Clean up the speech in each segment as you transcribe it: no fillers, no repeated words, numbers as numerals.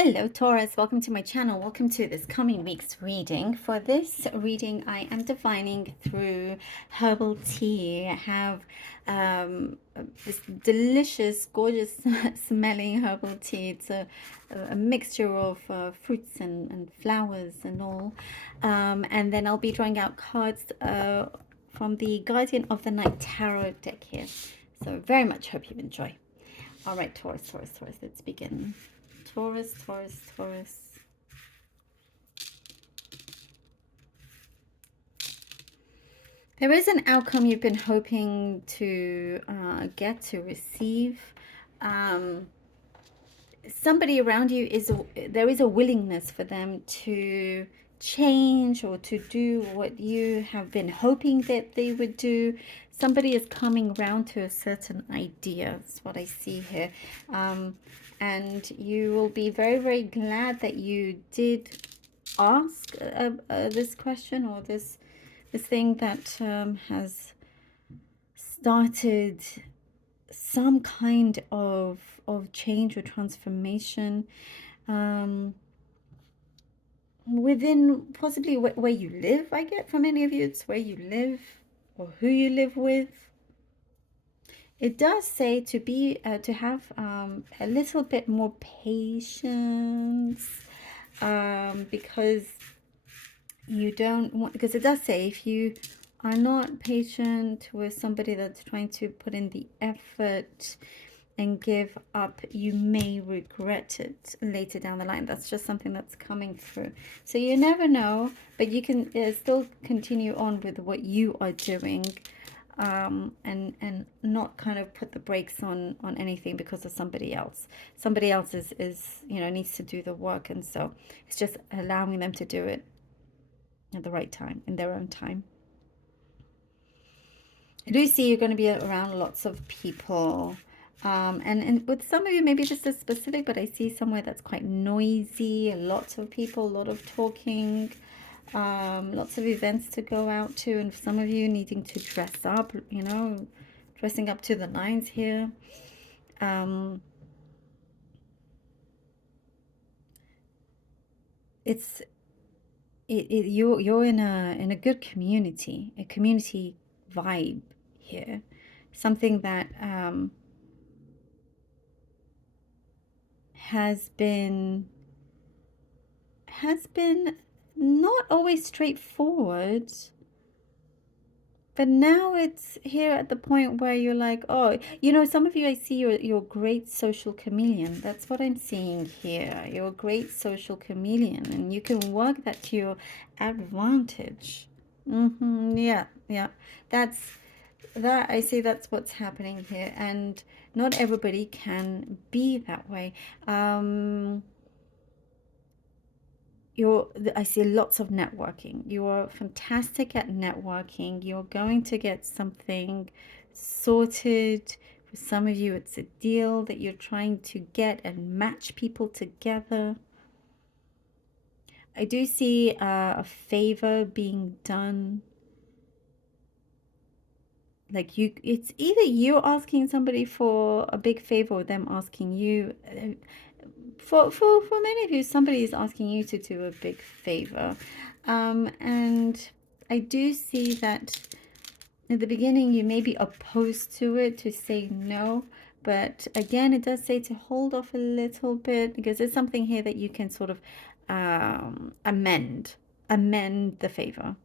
Hello Taurus, welcome to my channel. Welcome to this coming week's reading. For this reading, I am divining through herbal tea. I have this delicious, gorgeous smelling herbal tea. It's a mixture of fruits and flowers and all. And then I'll be drawing out cards from the Guardian of the Night Tarot deck here. So very much hope you enjoy. All right, Taurus, let's begin. Taurus. There is an outcome you've been hoping to get to receive. Somebody around you there is a willingness for them to change or to do what you have been hoping that they would do. Somebody is coming around to a certain idea. That's what I see here. And you will be very, very glad that you did ask this question or this thing that has started some kind of change or transformation within possibly where you live. I get from many of you, it's where you live or who you live with. It does say to be to have a little bit more patience because you don't want, because it does say if you are not patient with somebody that's trying to put in the effort and give up, you may regret it later down the line. That's just something that's coming through. So you never know, but you can still continue on with what you are doing, and not kind of put the brakes on anything because of somebody else. Somebody else is needs to do the work, and so it's just allowing them to do it at the right time, in their own time. I do see you're going to be around lots of people. And with some of you, maybe this is specific, but I see somewhere that's quite noisy, lots of people, a lot of talking, lots of events to go out to, and some of you needing to dress up, dressing up to the nines here. You're in a good community, a community vibe here, something that has been not always straightforward, but now it's here at the point where you're like, oh, some of you, I see you're a great social chameleon. That's what I'm seeing here. You're a great social chameleon, and you can work that to your advantage. Yeah. I see that's what's happening here, and not everybody can be that way. I see lots of networking. You're fantastic at networking. You're going to get something sorted. For some of you, it's a deal that you're trying to get and match people together. I do see a favor being done. Like it's either you're asking somebody for a big favor or them asking you. For many of you, somebody is asking you to do a big favor. And I do see that in the beginning you may be opposed to it, to say no. But again, it does say to hold off a little bit, because there's something here that you can sort of amend the favor.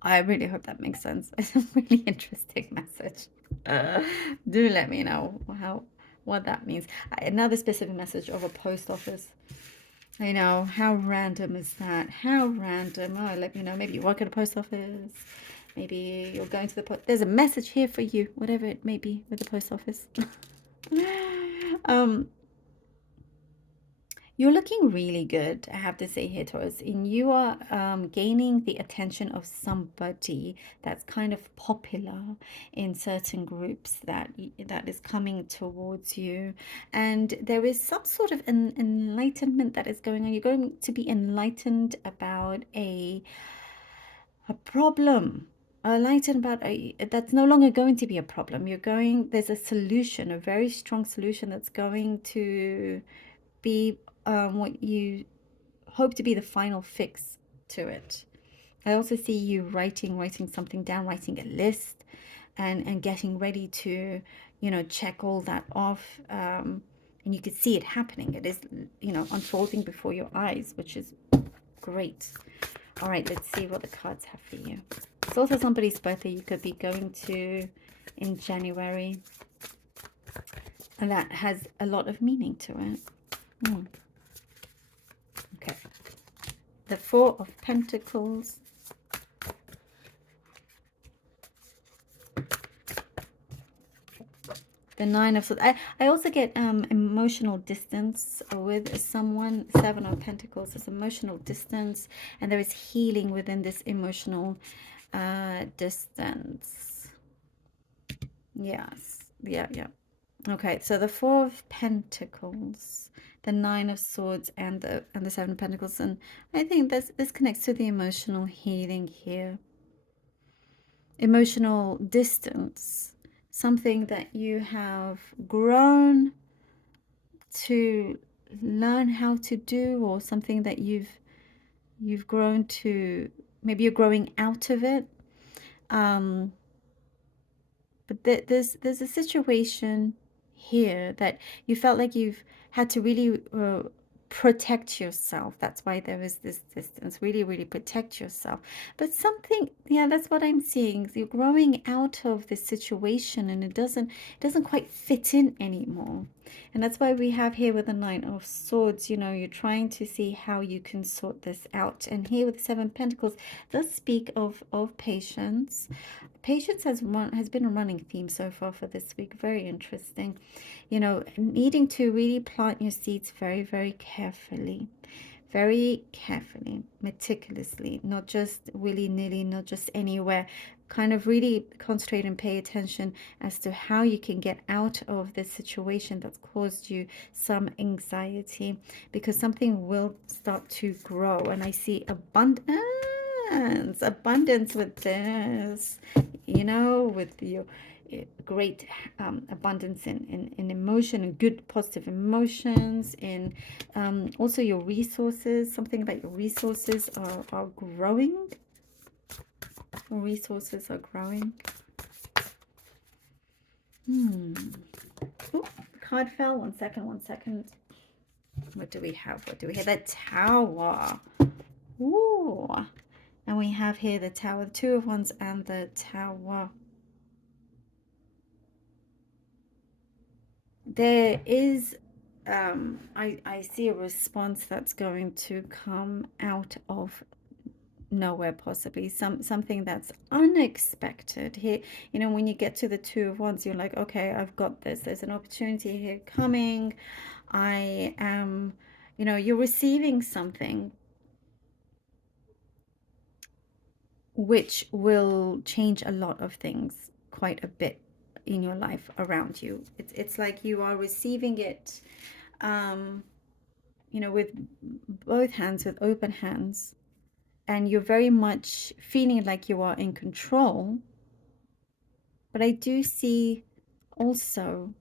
I really hope that makes sense. It's a really interesting message. Do let me know what that means. Another specific message of a post office. I know, how random is that? How random. Oh, let me know. Maybe you work at a post office. Maybe you're going to the post. There's a message here for you, whatever it may be with the post office. You're looking really good, I have to say here, Taurus. And you are gaining the attention of somebody that's kind of popular in certain groups that is coming towards you. And there is some sort of enlightenment that is going on. You're going to be enlightened about a problem. Enlightened about that's no longer going to be a problem. There's a solution, a very strong solution that's going to be what you hope to be the final fix to it. I also see you writing something down, writing a list, and getting ready to, check all that off. And you can see it happening. It is, unfolding before your eyes, which is great. All right, let's see what the cards have for you. It's also somebody's birthday you could be going to in January, and that has a lot of meaning to it. Okay. The Four of Pentacles. The Nine of Swords. I also get emotional distance with someone. Seven of Pentacles is emotional distance, and there is healing within this emotional distance. Yes. Yeah. Okay, so the Four of Pentacles, the Nine of Swords, and the Seven of Pentacles, and I think this connects to the emotional healing here. Emotional distance, something that you have grown to learn how to do, or something that you've grown to, maybe you're growing out of it. But there's a situation here that you felt like you've had to really protect yourself. That's why there is this distance. Really, really protect yourself. But something, yeah, that's what I'm seeing. You're growing out of this situation, and it doesn't quite fit in anymore. And that's why we have here with the Nine of Swords, you're trying to see how you can sort this out. And here with the Seven of Pentacles does speak of patience. Patience has been a running theme so far for this week. Very interesting. Needing to really plant your seeds very, very carefully. Very carefully, meticulously, not just willy-nilly, not just anywhere. Kind of really concentrate and pay attention as to how you can get out of this situation that's caused you some anxiety, because something will start to grow. And I see abundance with this, with your great abundance in emotion, and good positive emotions, in also your resources. Something about your resources are growing. Your resources are growing. Ooh, the card fell. One second. What do we have? The Tower. Ooh. And we have here the Tower, the Two of Wands, and the Tower. There is, I see a response that's going to come out of nowhere, possibly something that's unexpected here. When you get to the Two of Wands, you're like, okay, I've got this. There's an opportunity here coming. I am, you're receiving something which will change a lot of things quite a bit in your life around you. It's like you are receiving it, with both hands, with open hands, and you're very much feeling like you are in control. But I do see also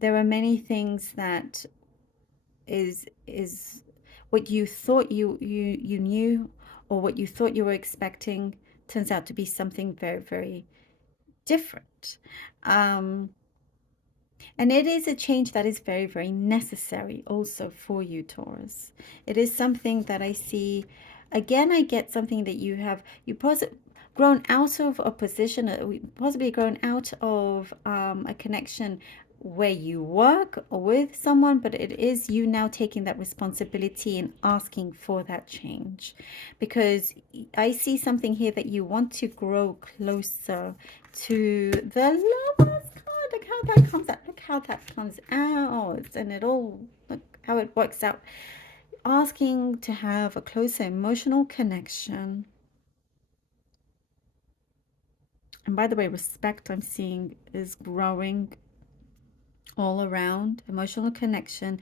there are many things that is what you thought you knew, or what you thought you were expecting, turns out to be something very, very different. And it is a change that is very, very necessary also for you, Taurus. It is something that I see. Again, I get something that you possibly grown out of a position, possibly grown out of a connection where you work or with someone, but it is you now taking that responsibility and asking for that change. Because I see something here that you want to grow closer to the Lovers card. Look how that comes out. Look how that comes out. And look how it works out. Asking to have a closer emotional connection. And by the way, respect I'm seeing is growing all around. Emotional connection.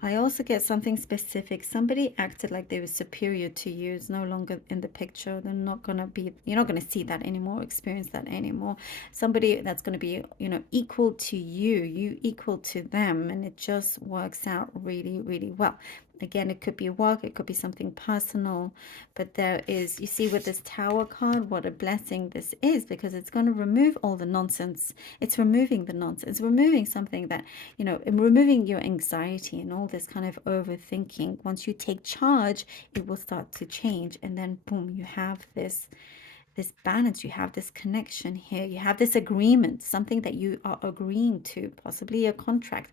I also get something specific. Somebody acted like they were superior to you. It's no longer in the picture. They're not going to be, you're not going to see that anymore, experience that anymore. Somebody that's going to be, you know, equal to you, you equal to them. And it just works out really, really well. Again, it could be work, it could be something personal, but there is, you see with this Tower card, what a blessing this is, because it's going to remove all the nonsense. It's removing the nonsense, removing something that, you know, removing your anxiety and all this kind of overthinking. Once you take charge, it will start to change. And then boom, you have this balance, you have this connection here, you have this agreement, something that you are agreeing to, possibly a contract,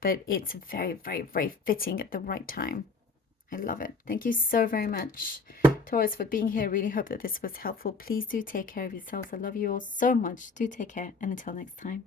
but it's very, very, very fitting at the right time. I love it. Thank you so very much, Taurus, for being here. Really hope that this was helpful. Please do take care of yourselves. I love you all so much. Do take care, and until next time.